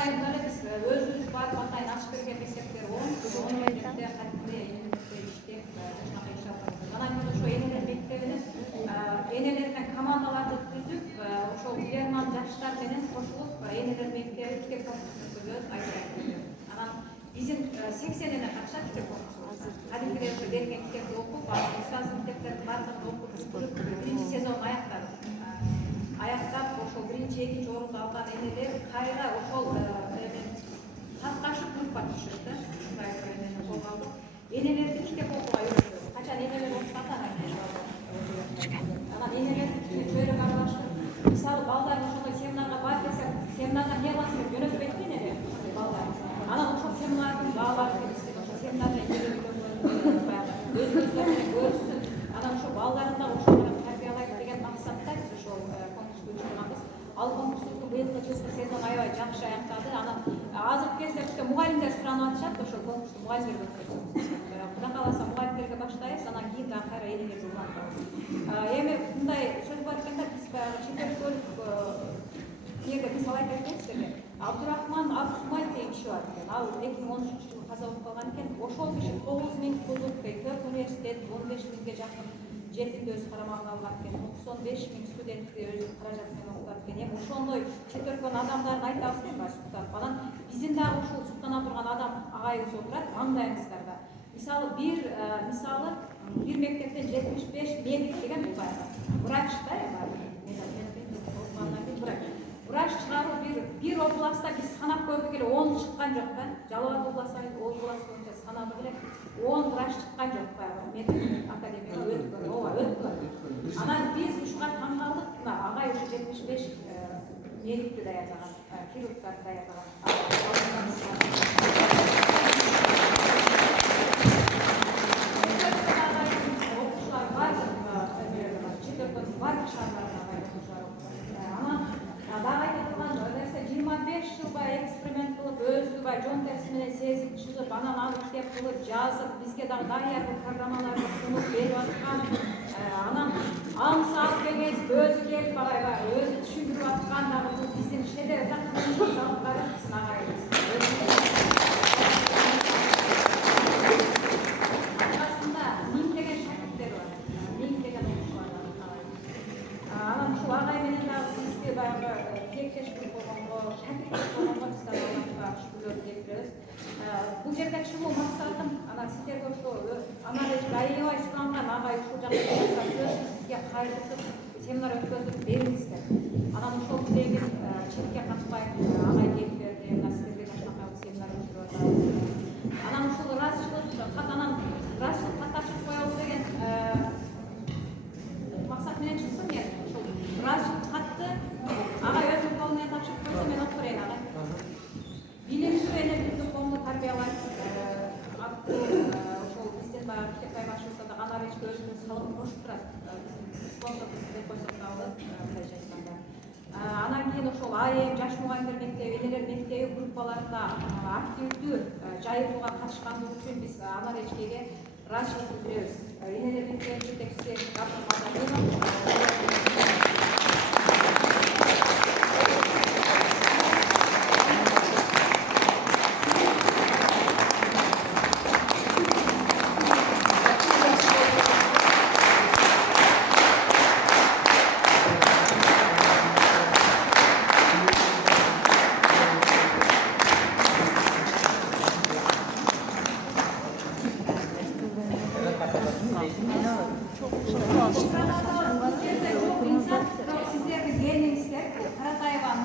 айында эле биз өзүбүз барып атайын ачып берген мектептер болот. Онун мектепте кадимки иштеп жашнакай иш алып жатабыз. Анан биз ошо энелер мектебинин энелерден командаларды түзүп, ошол уярман жаштар менен кошулуп энелер мектеби китеп конкурсун өткөзөбүз, айтып. Анан биздин 80 эне катышат китеп конкурсуна. Кадимкилерге берген китепти окуп, устаз мектептердин баардыгын окуп бүтүрүп, биринчи сезон аяктап, ошол биринчи, экинчи орунду алган энелер кайра ошол каткашып группа түшүшөт да. Ушундай бир энени колго алдык. Энелерди китеп окууга үйрөтөбүз. Качан энелер окуганда анан энелерди чөйрөгө аралаштырып, мисалы балдар ошондой семинарга бар десе, семинарга эмне кыласың деп жөнөтпөйт да энелер, балдар. Анан ошол семинардын баалары келишти, ошол семинарда өз-өзү менен көрүшсүн. Анан ошо балдарын да ошого тарбиялайт деген максатта биз ошол конкурсту уюштурганбыз. Ал конкурсту быйылкы жылкы сезон аябай жакшы аяктады. Анан азыркы кезде бизде мугалимдер суранып атышат, ошол конкурсту мугалимдер өткөзөбүз. Кудай кааласа мугалимдерге баштайбыз, анан кийин дагы кайра энелерди улантабыз. Эми мындай сөз бар экен да, биз баягы чет өлкөлүк жерде мисал айтайын силерге. Абдурахман Абусумай деген киши бар экен. Ал 2013-жылы каза болуп калган экен. Ошол киши 9000 кызык, 4 университет, 15000ге жакын жетимди өз карамагына алган экен. 95000 студентти өз каражаты менен окутат экен. Эми ошондой чет өлкөнүн адамдарын айтабыз да, суктап. Анан биздин дагы ушул суктана турган адам агайыбыз отурат, андайыңыздар да. Мисалы бир мектепте 75 медик деген бул баягы врач да, врач чыгаруу бир областта биз санап көрдүк эле 10 чыккан жок да. Жалал Абад областы боюнча санадык эле 10 врач чыккан жок баягы медик академияга өткөн. Ооба, өткөн. Анан биз ушуга таң калдык. Агай ушу 75 медикти даярдаган, хирургдарды даярдаган. Эксперимент кылып, өзү жон терси менен сезип чыгып, анан ал китеп кылып, жазып, бизге дагы даяр программаларды сунуп берип аткан. Анан аңсы алып келгенбиз, өзү келип, өзү түшүндүрүп аткан, дагы бул биздин шедевр да, биздин агайыбыз. Арасында миңдеген шакирттери бар, миңдеген окуучулар бар. Анан ушул агай менен дагы бизге баягы тектеш болгонго, шакирттик болгонго биз дагы шүгүрлөрдү келтиребиз. Бул жерде чыгуу максатым, анан сиздерге ошо аналитик аябай суранган агай ушул жакта сизге кайрылып семинар өткөзүп бериңиздер. Анан ошол тилегин четке катпай агай келип берди, мына сиздерге жашнакай семинар өткөрүп атабыз. Анан ушул ыраазычылык кат тапшырып коелу деген максат менен чыкты. Мен ушул ыраазычылык катты агай өзүнүн колу менен тапшырып койсо, мен окуп берейин агай. Билимдүү энелерди коомду тарбиялайт. Ошол биздин баягы китеп кайбашыбызда да Анаречке өзүнүн салымын кошуп турат. Спонсордук деп койсок да болот, мындайча айтканда. Анан кийин ошол АЭМ, жаш мугалимдер мектеби, энелер мектеби группаларында активдүү жайылууга катышкандыгы үчүн биз Анаречкеге ыраазычылык билдиребиз. Энелер мектеби жетекчиси Сиздердин келиңиздер Каратаеванын